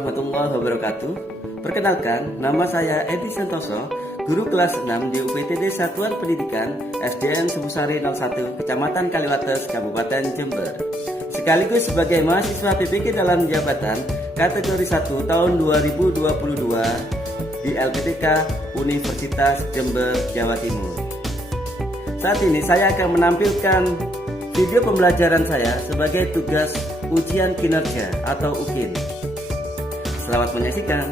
warahmatullahi wabarakatuh. Perkenalkan, nama saya Edi Santoso, guru kelas 6 di UPTD Satuan Pendidikan SDN Sebusari 01, Kecamatan Kaliwates, Kabupaten Jember. Sekaligus sebagai mahasiswa PPG dalam jabatan kategori 1 tahun 2022 di LPTK Universitas Jember, Jawa Timur. Saat ini saya akan menampilkan video pembelajaran saya sebagai tugas ujian kinerja atau UKIN. Selamat menyaksikan.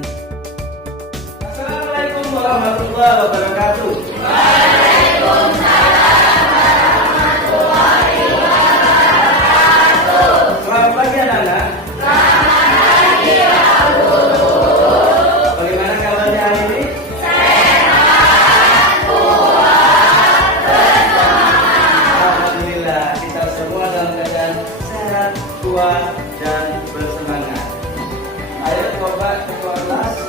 Assalamualaikum warahmatullahi wabarakatuh. Waalaikumsalam warahmatullahi wabarakatuh. Selamat pagi anak-anak. Selamat pagi Pak Guru. Bagaimana kabarnya hari ini? Sehat, kuat, bersemangat. Alhamdulillah, kita semua dalam keadaan sehat, kuat, dan bersemangat. Ayo coba ke kelas.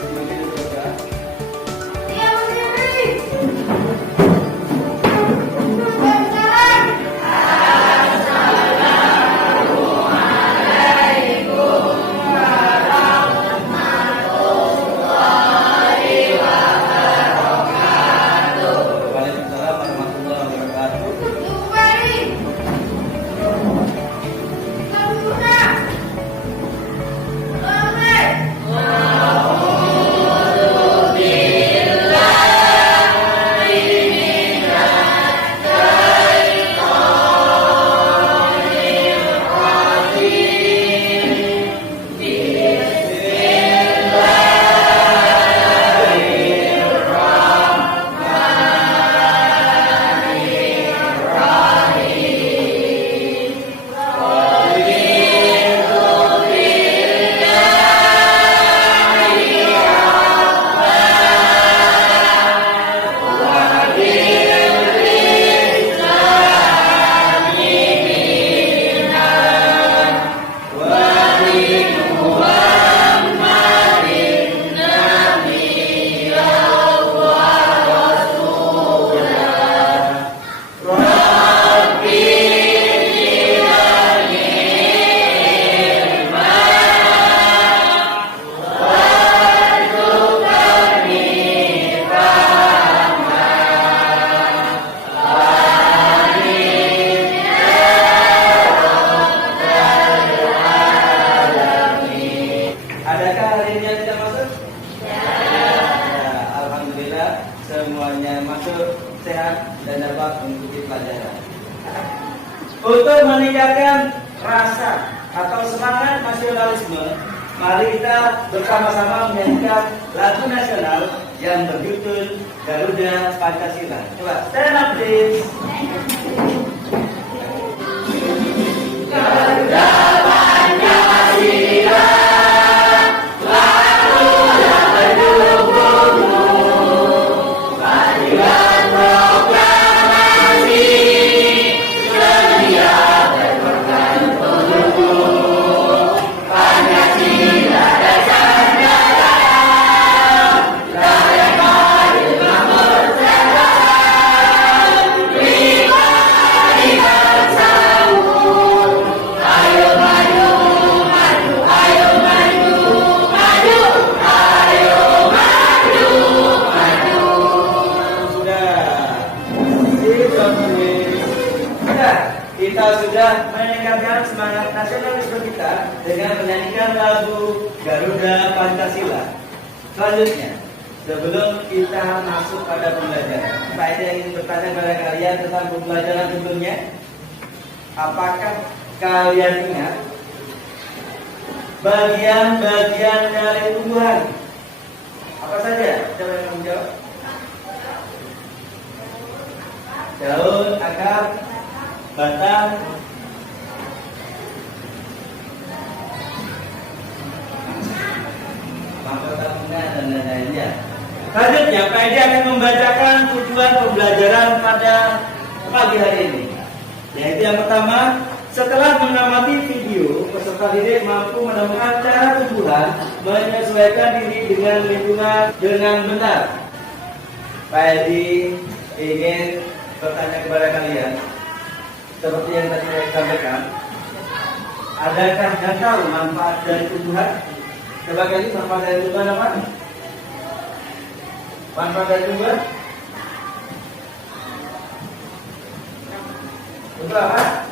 Semuanya masuk sehat dan dapat mengikuti pelajaran. Untuk meningkatkan rasa atau semangat nasionalisme, mari kita bersama-sama menyanyikan lagu nasional yang berjudul Garuda Pancasila. Coba stand up please. Garuda Pancasila. Kita sudah meningkatkan semangat nasionalisme kita dengan menyanyikan lagu Garuda Pancasila. Selanjutnya, sebelum kita masuk pada pembelajaran, saya ingin bertanya kepada kalian tentang pembelajaran sebelumnya. Apakah kalian ingat bagian-bagian dari tumbuhan? Apa saja? Coba yang menjawab. Daun, akar, batang, mahkota bunga, dan lain-lainnya. Selanjutnya, Pak Edi akan membacakan tujuan pembelajaran pada pagi hari ini. Yaitu yang pertama, setelah mengamati video, peserta didik mampu menemukan cara tumbuhan menyesuaikan diri dengan lingkungan dengan benar. Pak Edi ingin bertanya kepada kalian, seperti yang tadi saya sampaikan, adakah Anda tahu manfaat dari tumbuhan? Coba kali manfaat dari tumbuhan apa? Manfaat dari tumbuhan? Untuk apa?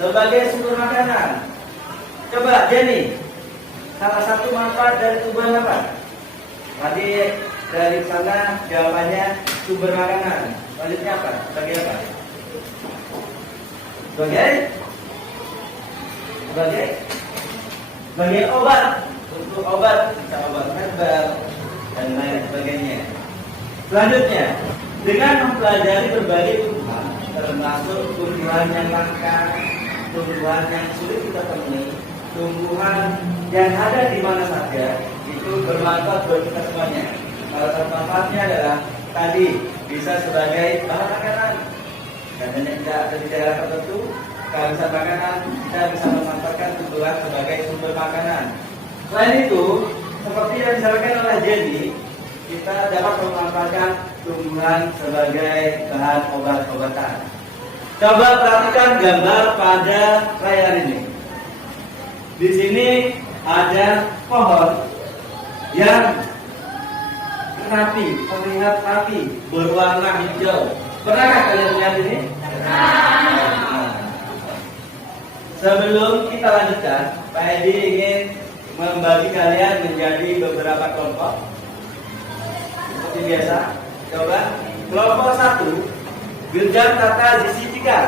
Sebagai sumber makanan. Coba Jenny, salah satu manfaat dari tumbuhan apa? Tadi dari sana jawabannya sumber makanan. Selanjutnya apa? Sebagai apa? Sebagai obat. Untuk obat, bisa obat herbal dan lain sebagainya. Selanjutnya, dengan mempelajari berbagai tumbuhan, termasuk tumbuhan yang langka, tumbuhan yang sulit kita temui, tumbuhan yang ada di mana saja, itu bermanfaat buat kita semuanya. Salah satu manfaatnya adalah tadi bisa sebagai bahan makanan. Katanya tidak ada di daerah tertentu, kehabisan makanan, kita bisa memanfaatkan tumbuhan sebagai sumber makanan. Selain itu, seperti yang disampaikan oleh Jenny, kita dapat memanfaatkan tumbuhan sebagai bahan obat-obatan. Coba perhatikan gambar pada layar ini. Di sini ada pohon yang rapi, terlihat rapi, berwarna hijau. Pernahkah kalian lihat ini? Nah, sebelum kita lanjutkan, Pak Edi ingin membagi kalian menjadi beberapa kelompok. Seperti biasa, coba kelompok 1, Wildan Tata Jessica.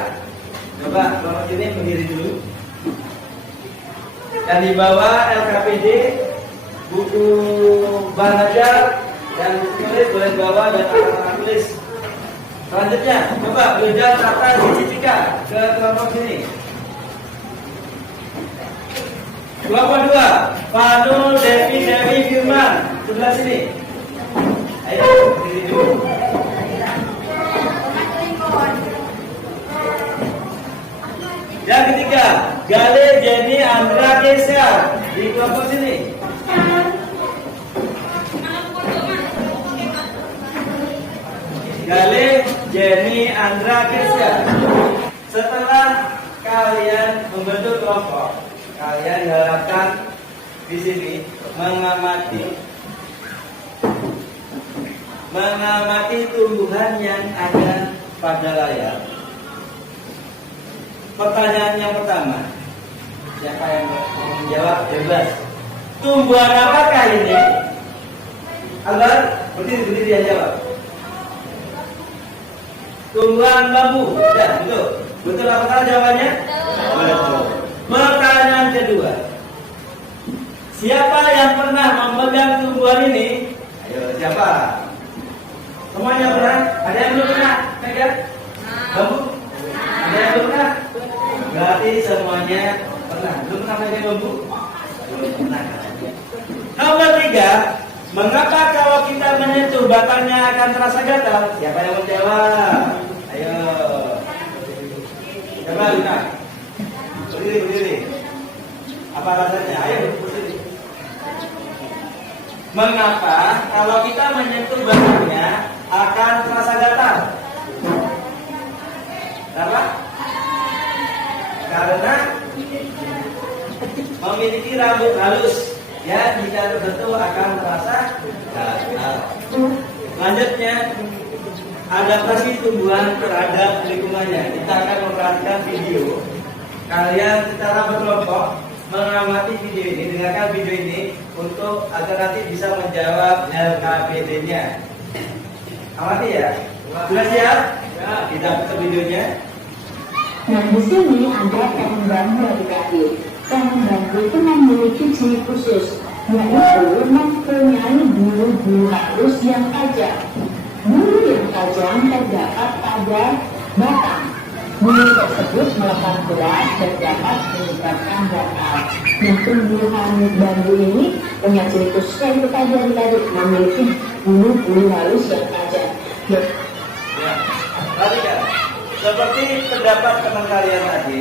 Coba kelompok ini berdiri dulu. Dan di bawah LKPD, buku belajar dan buku tulis boleh bawa dan alat tulis. Selanjutnya, coba Wildan Tata Jessica ke kelompok sini. Kelompok 2, Panul Devi Firman, sebelah sini. Ayo, berdiri dulu. Yang ketiga, Gale Jenny Andra Kesha di kelompok sini. Gale Jenny Andra Kesha. Setelah kalian membentuk kelompok, kalian diharapkan di sini mengamati tumbuhan yang ada pada layar. Pertanyaan yang pertama, siapa yang mau menjawab? Bebas. Tumbuhan apakah ini? Agar berdiri yang jawab. Tumbuhan bambu. Ya, betul. Betul apakah jawabannya? Betul. Pertanyaan kedua, siapa yang pernah memegang tumbuhan ini? Ayo, siapa? Semuanya pernah? Ada yang belum pernah pegang bambu? Ada yang belum pernah? Berarti semuanya pernah. Belum pernah pegang bambu? Belum pernah. Nomor 3, mengapa kalau kita menyentuh batangnya akan terasa gatal? Siapa yang menjawab? Ayo. Coba lihat. Berdiri. Apa rasanya? Ayo berdiri. Mengapa kalau kita menyentuh batangnya akan terasa gatal? Kenapa? Karena memiliki rambut halus, ya, jika tersentuh akan terasa gatal. Selanjutnya, adaptasi tumbuhan terhadap lingkungannya. Kita akan memperhatikan video. Kalian secara berkelompok mengamati video ini, dengarkan video ini untuk agar nanti bisa menjawab LKPD-nya. Amati ya. Sudah siap? Ya. Kita ke videonya. Nah, di sini ada tahun bambu adik-adik. Tahun bambu itu memiliki ciri khusus, yaitu mempunyai bulu-bulu halus yang tajam. Bulu yang tajam terdapat pada batang. Bulu tersebut melekat berat dan dapat menyebabkan gatal. Nah, tumbuhan bambu ini punya ciri khusus yang tadi memiliki bulu-bulu halus yang tajam. Ya, perhatikan. Seperti pendapat teman kalian tadi,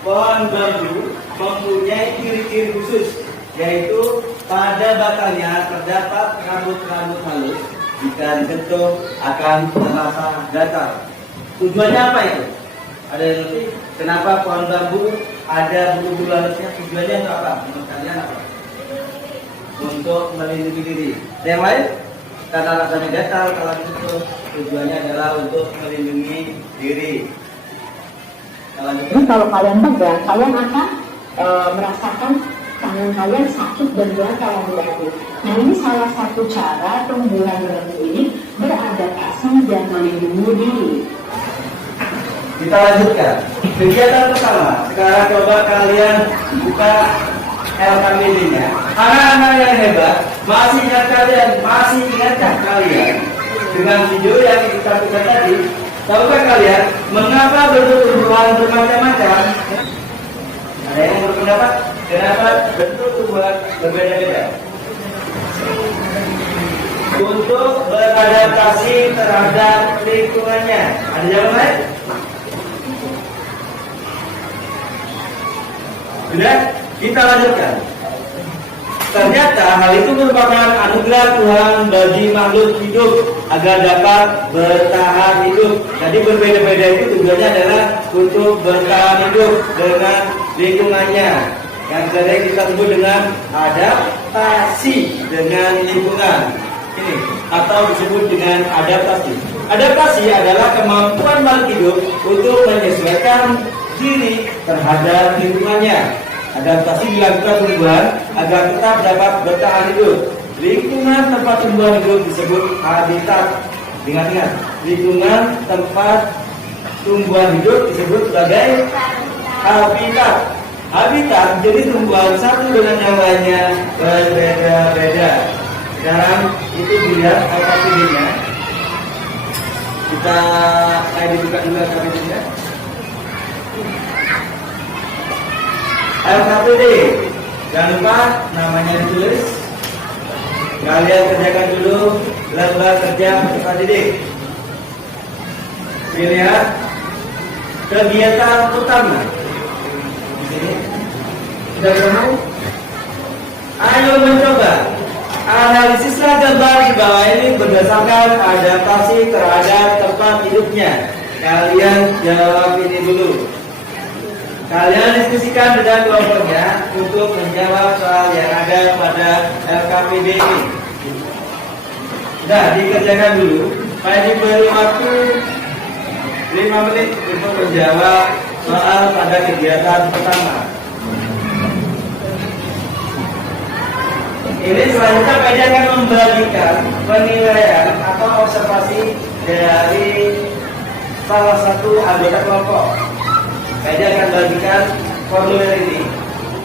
pohon bambu mempunyai ciri-ciri khusus, yaitu pada batangnya terdapat rambut-rambut halus. Jika disentuh akan terasa gatal. Tujuannya apa itu? Ada yang ngerti kenapa pohon bambu ada bulu-bulu halusnya? Tujuannya untuk apa? Menurut kalian apa? Untuk melindungi diri. Ada yang lain? Karena rasanya gatal, kalau itu tujuannya adalah untuk melindungi diri. Jadi kalau kalian pegang, kalian akan merasakan tangan kalian sakit dan gatal yang berarti. Nah ini salah satu cara tumbuhan bambu ini beradaptasi dan melindungi diri. Kita lanjutkan kegiatan pertama. Sekarang coba kalian buka LKPD-nya. Anak-anak yang hebat, masih ingatkah kalian dengan video yang kita buka tadi? Tahukah kalian mengapa bentuk tumbuhan bermacam-macam? Ada yang berpendapat kenapa bentuk tumbuhan berbeda-beda? Untuk beradaptasi terhadap lingkungannya. Ada jawaban lain? Sudah, kita lanjutkan. Ternyata hal itu merupakan anugerah Tuhan bagi makhluk hidup agar dapat bertahan hidup. Jadi berbeda-beda itu tujuannya adalah untuk bertahan hidup dengan lingkungannya. Yang sering kita sebut dengan adaptasi dengan lingkungan. Ini atau disebut dengan adaptasi. Adaptasi adalah kemampuan makhluk hidup untuk menyesuaikan diri terhadap lingkungannya. Adaptasi dilakukan tumbuhan agar tetap dapat bertahan hidup. Lingkungan tempat tumbuhan hidup disebut habitat. Ingat-ingat, lingkungan tempat tumbuhan hidup disebut sebagai habitat. Habitat jadi tumbuhan satu dengan yang lainnya berbeda-beda. Sekarang itu dilihat LKPD-nya. Kita dibuka dulu LKPD-nya. LKPD, jangan lupa namanya ditulis. Kalian kerjakan dulu lembar kerja peserta didik. Dilihat kegiatan utama. Di sini sudah ketemu? Ayo mencoba. Analisislah gambar di bawah ini berdasarkan adaptasi terhadap tempat hidupnya. Kalian jawab ini dulu. Kalian diskusikan dengan kelompoknya untuk menjawab soal yang ada pada LKPD ini. Sudah dikerjakan dulu. Saya diberi waktu 5 menit untuk menjawab soal pada kegiatan pertama. Ini selanjutnya Pak akan membagikan penilaian atau observasi dari salah satu anggota kelompok. Saya akan bagikan formulir ini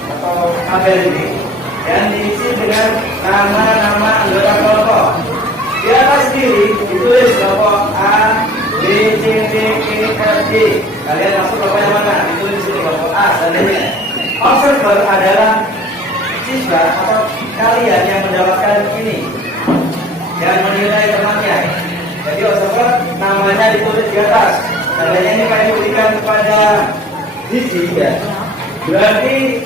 atau tabel ini yang diisi dengan nama-nama anggota kelompok. Di atas kiri ditulis kelompok A, B, C, D, E, F, G. Kalian masuk kelompok yang mana? Ditulis di sini kelompok A selanjutnya. Observer adalah siswa atau kalian yang mendapatkan ini, yang menilai temannya. Jadi observer namanya ditulis di atas. Tandanya ini akan diberikan kepada Zizi, ya. Berarti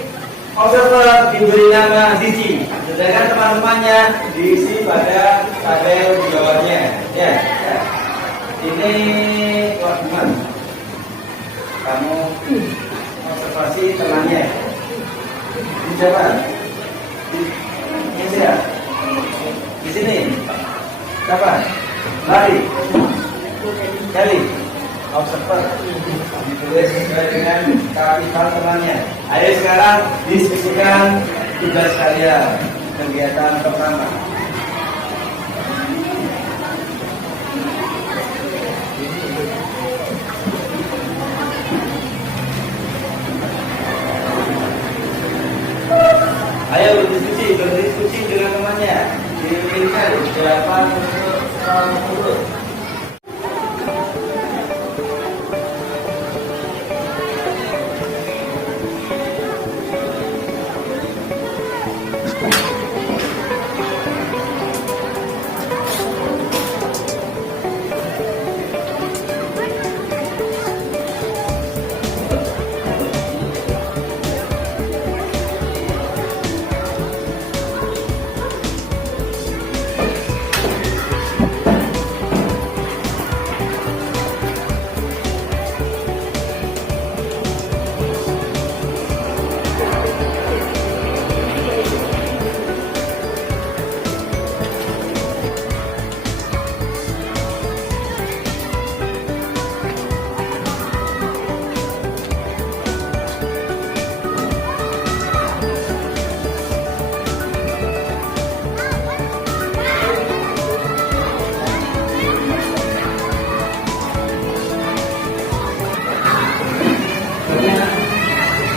observer diberi nama Zizi, sedangkan teman-temannya diisi pada tabel di bawahnya. Ya. Ini Wakman. Kamu observasi temannya. Ini siapa? Ini siapa? Di sini. Siapa? Lari. Kali. Observer ditulis sesuai dengan kapital temannya. Ayo sekarang diskusikan tugas kalian kegiatan pertama. Ayo berdiskusi dengan temannya. Dipilihkan jawaban untuk soal tersebut.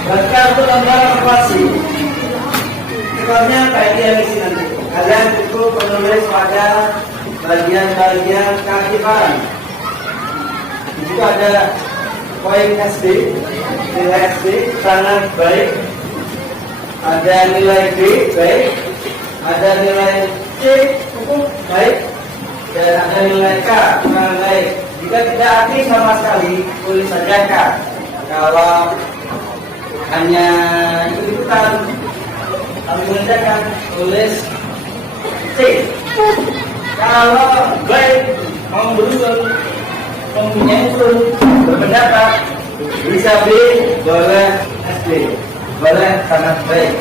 Bahkan untuk lembar evaluasi, skornya kayak dia di sini. Kalian cukup menulis pada bagian-bagian kaki kanan. Di situ ada poin SD, nilai SD sangat baik. Ada nilai B baik, ada nilai C cukup baik, dan ada nilai K kurang baik. Jika tidak aktif sama sekali, tulis saja K. Kalau hanya ikut-ikutan harus mengerjakan, tulis C. Kalau baik, mau berusul, mempunyai usul, berpendapat, bisa B, boleh SD, boleh sangat baik.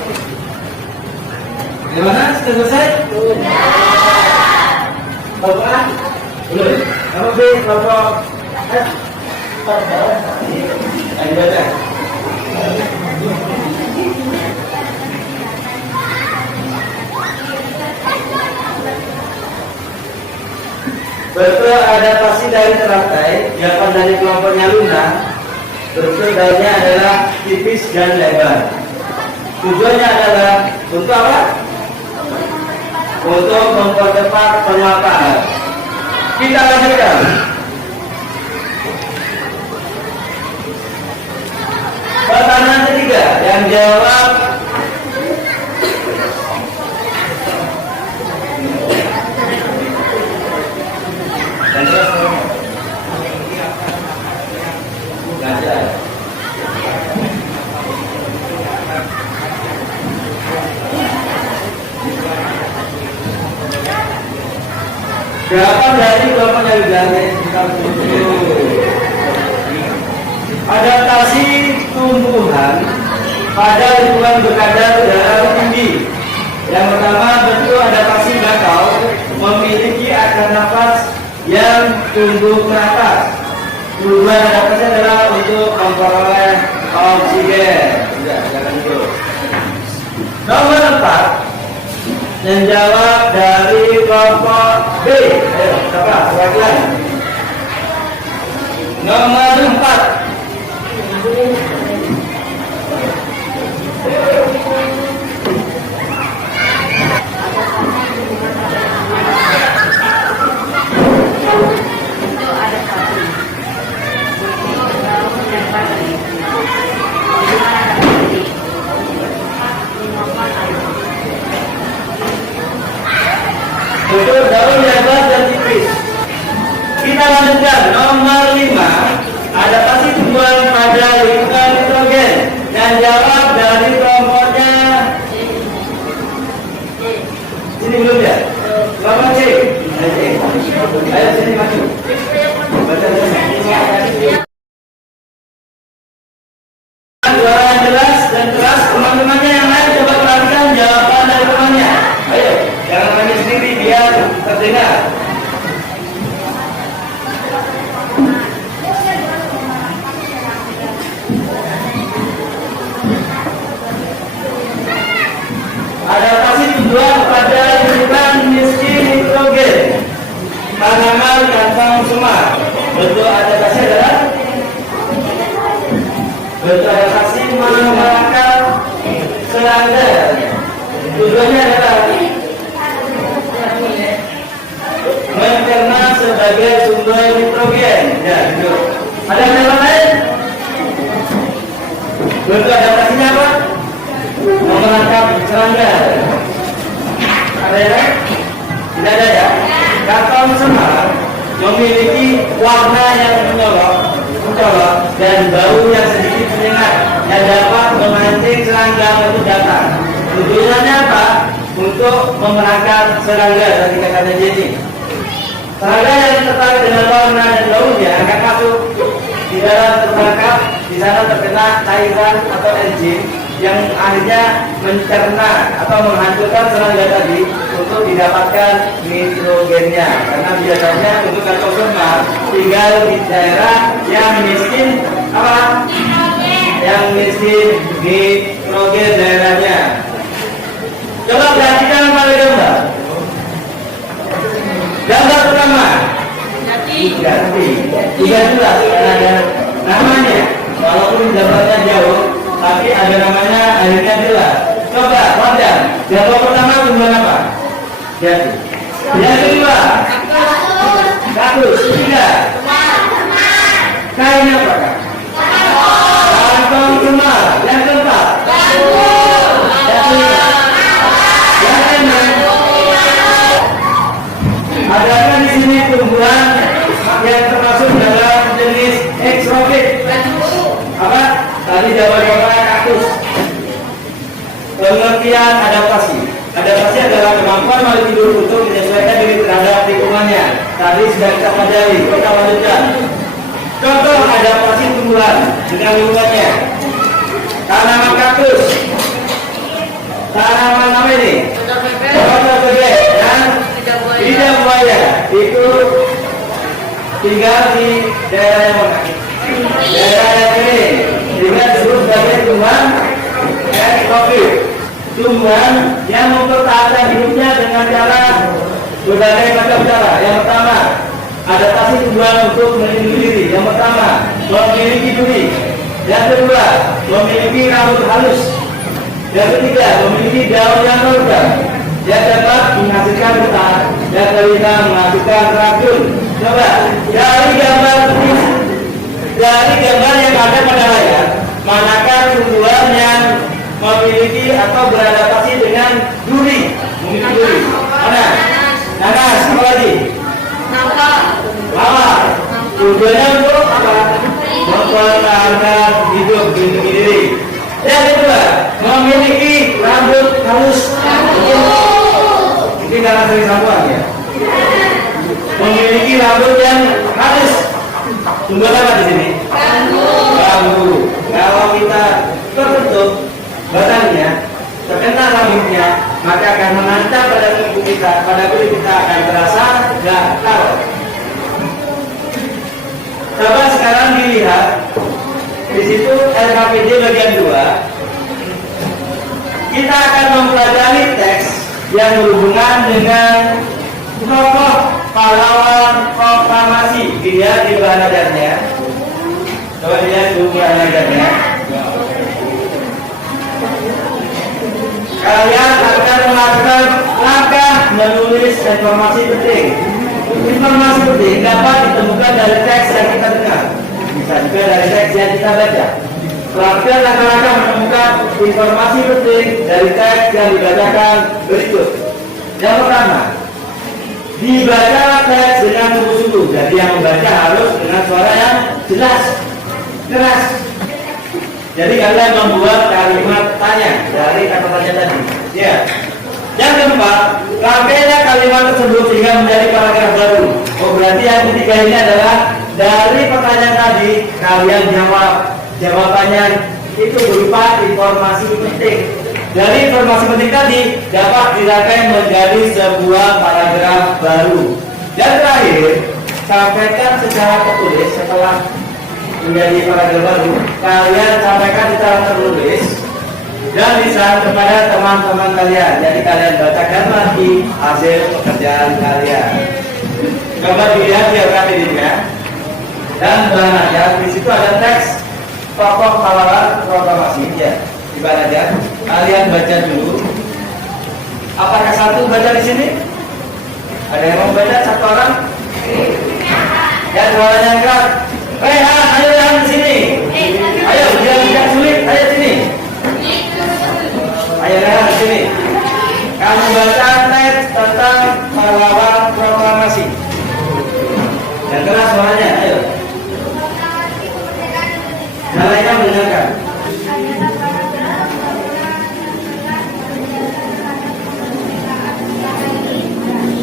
Gimana? Sudah selesai? Sudah. Bapak? Belum. Kamu B, kelompok F. Ayo baca. Betul adaptasi dari teratai, jawaban dari kelompoknya Luna. Betul dalnya adalah tipis dan lebar. Tujuannya adalah untuk apa? Untuk mempercepat penguapan. Kita lanjutkan. Pertanyaan ketiga yang jawab jawaban dari kelompok yang diganti. Adaptasi tumbuhan pada lingkungan berkadar udara tinggi. Yang pertama, bentuk adaptasi bakau memiliki akar nafas yang tumbuh ke atas. Tujuan adaptasi adalah untuk memperoleh oksigen. Jangan itu. Nomor 4, menjawab dari kelompok B. Ayo, siapa? Perwakilan. Nomor 4. Betul, daun lebar dan tipis. Kita lanjutkan. Nomor 5, adaptasi tumbuhan pada lingkungan nitrogen. Yang jawab dari kelompoknya sini belum ya? Kelompok C. Ayo sini maju. Baca sini. Suara yang jelas dan keras. Teman-temannya yang lain coba perhatikan jawaban dari temannya. Ayo, jangan nangis sendiri biar terdengar. Adaptasi tumbuhan pada lingkungan miskin nitrogen. Tanaman kantong semak. Bentuk adaptasi adalah bentuk adaptasi menggunakan serangga. Tujuannya adalah mencerna sebagai sumber nitrogen. Ya, gitu. Ada yang lain? Bentuk adaptasinya apa? Menangkap serangga. Ada yang lain? Tidak ada ya? Kantong semak memiliki warna yang mencolok dan bau yang sedikit menyengat yang dapat memancing serangga untuk datang. Tujuannya apa? Untuk memenangkan serangga dari kakaknya Jenny. Serangga yang tertarik dengan warna dan baunya akan masuk di dalam terperangkap. Di sana terkena cairan atau enzim yang akhirnya mencerna atau menghancurkan serangga tadi untuk didapatkan nitrogennya. Karena biasanya untuk kantong semak tinggal di daerah yang miskin apa? Yang miskin nitrogen daerahnya. Coba perhatikan pada gambar. Gambar pertama. Jati. Tidak jelas karena ada namanya. Walaupun gambarnya jauh, tapi ada namanya akhirnya jelas. Coba, Wardan, jawaban pertama tumbuhan apa? Jati. Yang kedua, kaktus. Ketiga, kain apa kak? Kantong kemar. Yang keempat, yang keenam, adakah di sini tumbuhan yang termasuk dalam jenis ekstrofit? Apa? Tadi jawabannya kaktus. Pengertian adaptasi. Adaptasi adalah kemampuan makhluk hidup untuk menyesuaikan diri terhadap lingkungannya. Tadi sudah kita pelajari. Kita lanjutkan. Contoh adaptasi tumbuhan dengan lingkungannya. Tanaman kaktus. Tanaman apa ini? Kodok bebek dan lidah buaya. Itu tinggal di daerah yang mana? Daerah yang ini. Dengan disebut sebagai tumbuhan ekstrofit. Tumbuhan yang mempertahankan hidupnya dengan cara berbagai macam cara. Yang pertama, adaptasi tumbuhan untuk melindungi diri. Yang pertama, memiliki duri. Yang kedua, memiliki rambut halus. Yang ketiga, memiliki daun yang logam. Yang keempat, menghasilkan getah. Yang kelima, menghasilkan racun. Coba dari gambar yang ada pada layar, manakah tumbuhan yang memiliki atau beradaptasi dengan duri? Memiliki duri. Mana? Nanas. Apa lagi? Mawar. Tujuannya untuk apa? Mempertahankan hidup melindungi diri. Yang kedua, memiliki rambut halus. Ini karena sering sambuan ya. Memiliki rambut yang halus. Tumbuhan apa di sini? Bambu. Kalau kita tertutup batangnya, terkena rambutnya, maka akan mengancam pada tubuh kita, pada kulit kita akan terasa gatal. Coba sekarang dilihat di situ LKPD bagian 2. Kita akan mempelajari teks yang berhubungan dengan tokoh pahlawan proklamasi. Dilihat di bahan ajarnya. Coba dilihat dulu bahan ajarnya. Kalian akan melakukan langkah menulis informasi penting. Informasi penting dapat ditemukan dari teks yang kita dengar, bisa juga dari teks yang kita baca. Lakukan langkah-langkah menemukan informasi penting dari teks yang dibacakan berikut. Yang pertama, dibaca teks dengan sungguh-sungguh. Jadi yang membaca harus dengan suara yang jelas, keras. Jadi kalian membuat kalimat tanya dari kata tanya tadi. Ya. Yang keempat, rangkainya kalimat tersebut sehingga menjadi paragraf baru. Oh, berarti yang ketiga ini adalah dari pertanyaan tadi kalian jawab. Jawabannya itu berupa informasi penting. Dari informasi penting tadi dapat dirangkai menjadi sebuah paragraf baru. Dan terakhir, sampaikan secara tertulis setelah menjadi paragraf baru. Kalian sampaikan secara tertulis dan lisan kepada teman-teman kalian. Jadi kalian bacakan lagi hasil pekerjaan kalian. Coba dilihat di LKPD-nya dan bahan ajar. Di situ ada teks tokoh pahlawan proklamasi. Ya, di bahan ajar. Kalian baca dulu. Apakah satu baca di sini? Ada yang mau baca satu orang? Ya, suaranya keras. Ayo yang di sini. Ayo, jangan sulit. Ayo sini. Ayo lihat di sini. Kamu baca teks tentang pahlawan proklamasi. Yang keras suaranya, ayo. Nalainya mendengarkan.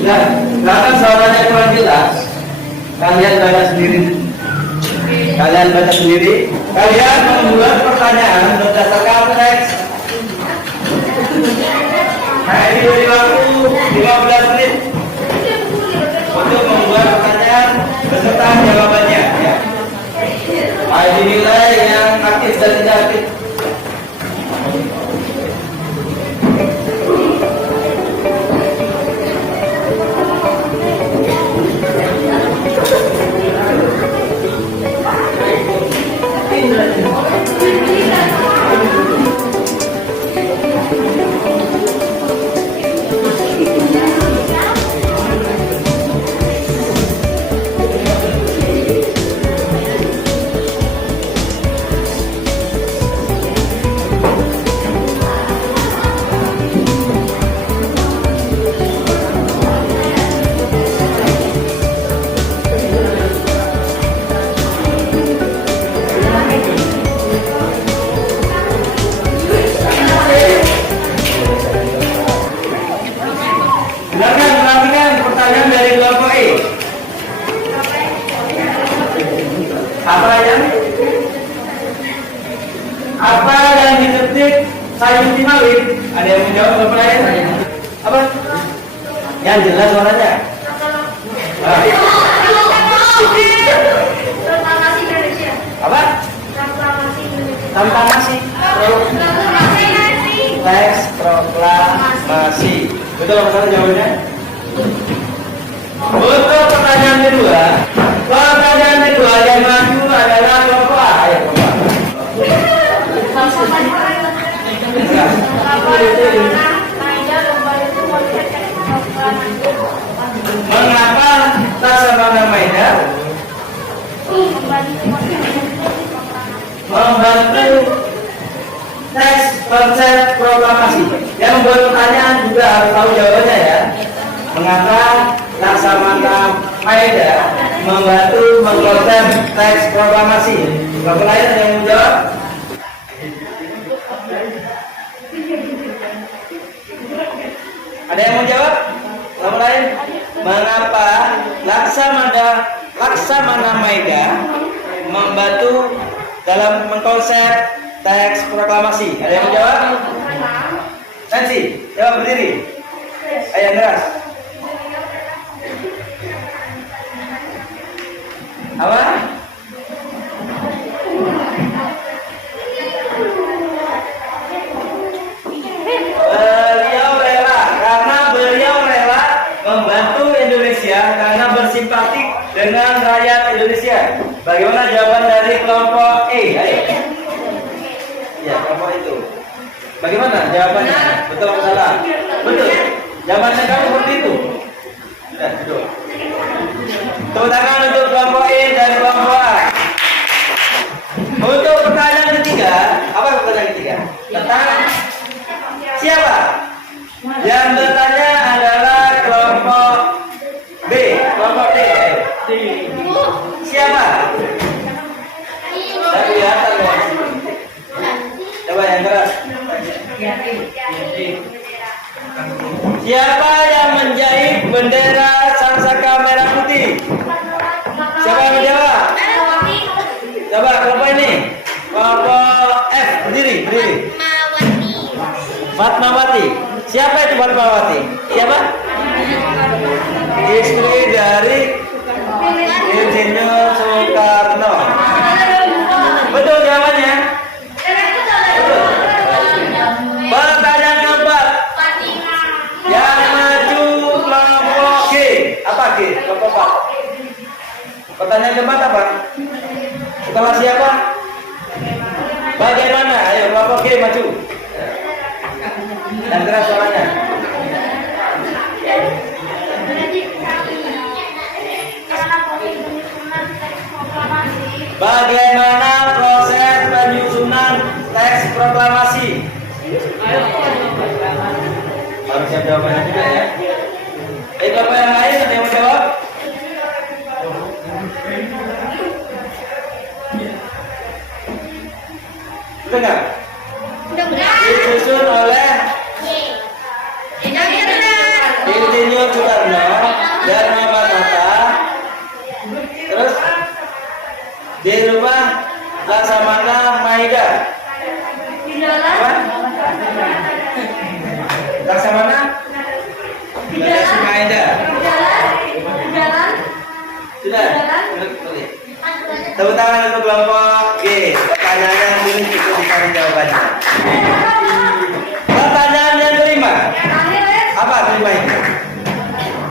Nah, karena suaranya kurang jelas, kalian baca sendiri. Kalian membuat pertanyaan berdasarkan teks. Nah, ini beri waktu 15 menit untuk membuat pertanyaan beserta jawabannya. Ya. Ayo dinilai yang aktif dan tidak aktif. Apa yang diketik Sayun Timawin? Ada yang menjawab Bapak lain? Apa? Yang jelas suaranya. Apa? Proklamasi. Teks proklamasi. Betul apa salah jawabannya? Untuk pertanyaan kedua yang maju adalah kelompok A. Ayo mengapa Laksamana Maida membantu teks konsep proklamasi? Yang membuat pertanyaan juga harus tahu jawabannya ya. Mengapa Laksamana Maida membantu mengkonsep teks proklamasi? Bapak lain ada yang menjawab? Ada yang mau jawab? Bapak lain? Mengapa Laksamana Maida membantu dalam mengkonsep teks proklamasi? Ada yang mau jawab? Nancy, jawab berdiri. Ayo keras. Apa? Beliau rela membantu Indonesia karena bersimpati dengan rakyat Indonesia. Bagaimana jawaban dari kelompok E? Ayo. Ya, kelompok itu. Bagaimana jawabannya? Betul atau salah? Betul. Jawabannya kamu seperti itu. Sudah, duduk. Tepuk tangan untuk kelompok E dan kelompok A. Untuk pertanyaan ketiga, apa pertanyaan ketiga? Tentang siapa? Yang bertanya adalah kelompok B, kelompok D. Siapa? Tidak kelihatan ya. Coba yang keras. Siapa yang menjahit bendera Sangsaka Merah Putih? Siapa yang menjawab? Coba kelompok ini. Kelompok F, berdiri. Fatmawati. Siapa itu Fatmawati? Siapa? Istri dari Insinyur Soekarno. Betul jawabannya? Betul. Pertanyaan keempat. Yang maju kelompok G. Apa G? Kelompok apa? Pertanyaan keempat apa? Setelah siapa? Bagaimana? Ayo kelompok G maju. Dan keras suaranya. Bagaimana proses penyusunan teks proklamasi? Harus siap jawabannya juga ya. Bapak yang lain ada yang mau jawab? Dengar. Disusun oleh Insinyur Soekarno dan Muhammad Hatta. Terus di rumah Laksamana Maida. Apa? Laksamana Maida. Sudah. Tepuk tangan untuk kelompok G. Pertanyaannya sulit untuk dicari jawabannya. Pertanyaan yang kelima. Apa kelima itu?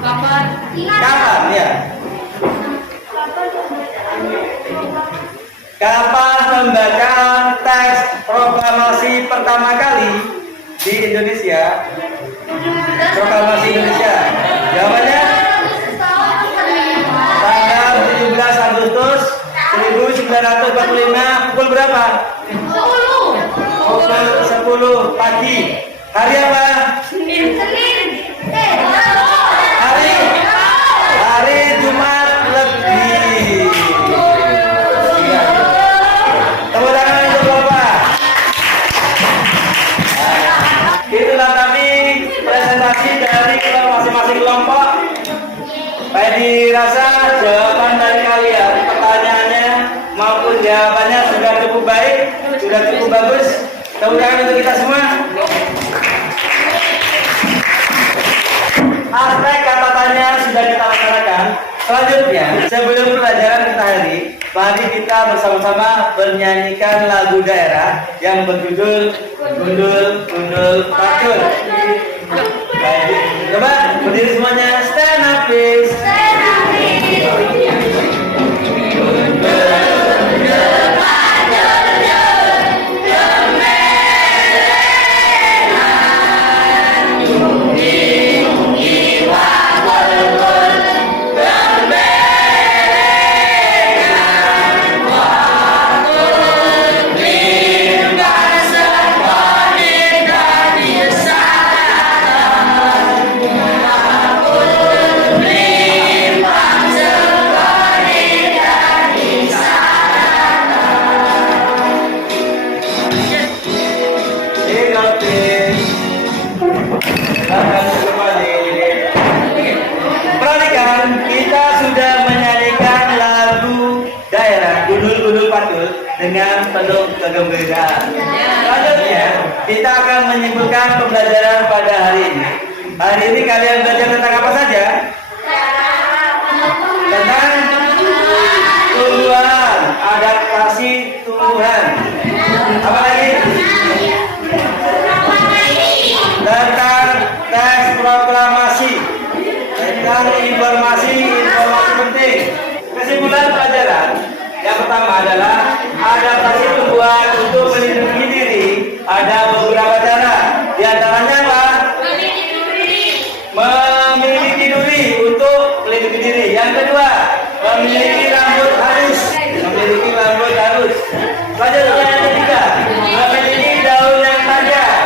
Kapan ya? Kapan pembacaan teks proklamasi pertama kali di Indonesia? Proklamasi Indonesia. Jawabannya tanggal 17 Agustus 1945 pukul berapa? Pukul 10 pagi. Hari apa? Hari Jumat Legi. Tepuk tangan untuk Bapak. Itulah tadi presentasi dari masing-masing kelompok. Saya dirasa jawaban dari kalian pertanyaannya maupun jawabannya sudah cukup baik, sudah cukup bagus. Tepuk tangan untuk kita semua. Aspek kata tanya sudah kita laksanakan. Selanjutnya, sebelum pelajaran kita hari, mari kita bersama-sama bernyanyikan lagu daerah yang berjudul Gundul Gundul Pacul. Baik, coba berdiri semuanya, stand up please. Perhatikan, kita sudah menyanyikan lagu daerah Gundul-Gundul Pacul dengan penuh kegembiraan. Selanjutnya, kita akan menyimpulkan pembelajaran pada hari ini. Hari ini kalian belajar tentang apa saja? Tentang tumbuhan, adaptasi tumbuhan. Apa lagi? Tentang teks proklamasi, tentang informasi penting. Kesimpulan pelajaran yang pertama adalah adaptasi tumbuhan untuk melindungi diri. Ada beberapa cara. Di antaranya apa? Memiliki duri untuk melindungi diri. Yang kedua, memiliki rambut halus. Memiliki rambut halus. Selanjutnya yang ketiga, memiliki daun yang tajam.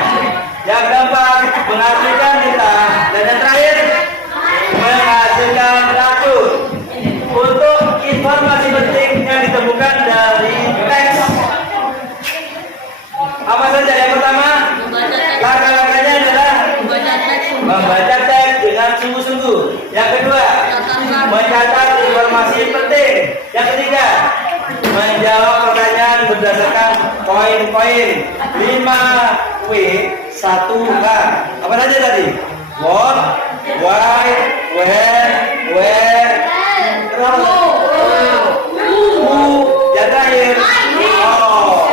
Yang keempat, menghasilkan getah. Dan yang terakhir, menghasilkan racun. Untuk informasi penting yang ditemukan dari teks, apa saja? Yang pertama, langkah-langkahnya adalah membaca teks dengan sungguh-sungguh. Yang kedua, mencatat informasi penting. Yang ketiga, menjawab pertanyaan berdasarkan poin-poin 5W 1H. Apa saja tadi? What, why, when, where, who, yang terakhir, oh,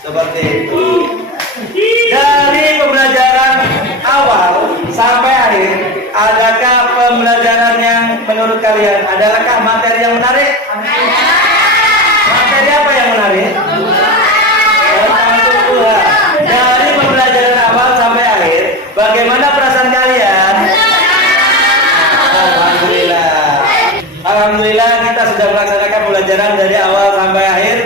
seperti itu. Dari pembelajaran awal sampai akhir, adakah pembelajaran yang menurut kalian, adakah materi yang menarik? Materi apa yang menarik? Tentang tumbuhan. Dari pembelajaran awal sampai akhir, bagaimana perasaan kalian? Alhamdulillah. Alhamdulillah kita sudah melaksanakan pembelajaran dari awal sampai akhir.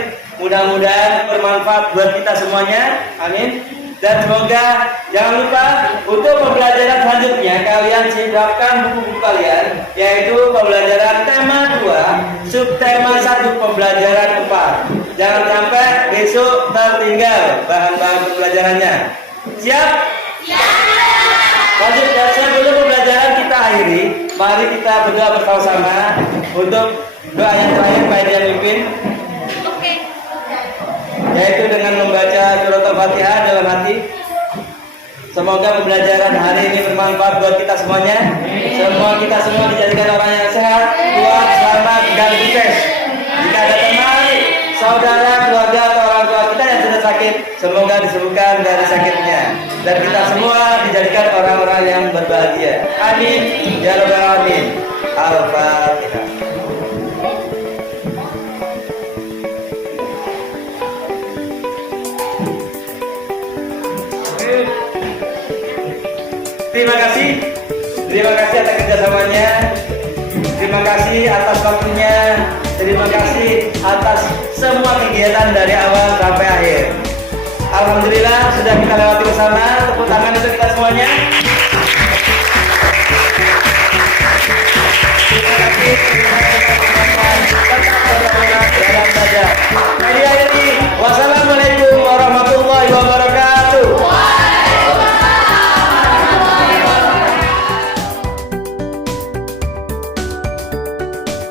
Mudah-mudahan bermanfaat buat kita semuanya. Amin. Dan semoga jangan lupa untuk pembelajaran selanjutnya kalian siapkan buku-buku kalian, yaitu pembelajaran tema 2, subtema 1, pembelajaran 4. Jangan sampai besok tertinggal bahan-bahan pembelajarannya. Siap? Siap. Lanjut, dan sebelum pembelajaran kita akhiri, mari kita berdoa bersama-sama untuk doa yang terakhir Pak Edi yang mimpin. Yaitu dengan membaca surat Al-Fatihah dalam hati. Semoga pembelajaran hari ini bermanfaat buat kita semuanya. Kita semua dijadikan orang yang sehat, kuat, selamat, dan sukses. Jika ada teman, saudara, keluarga, atau orang tua kita yang sudah sakit, semoga disembuhkan dari sakitnya. Dan kita semua dijadikan orang-orang yang berbahagia. Amin. Ya Rabbal Alamin. Al-Fatihah. Terima kasih atas kerjasamanya. Terima kasih atas waktunya. Terima kasih atas semua kegiatan dari awal sampai akhir. Alhamdulillah sudah kita lewati bersama. Tepuk tangan untuk kita semuanya. Terima kasih.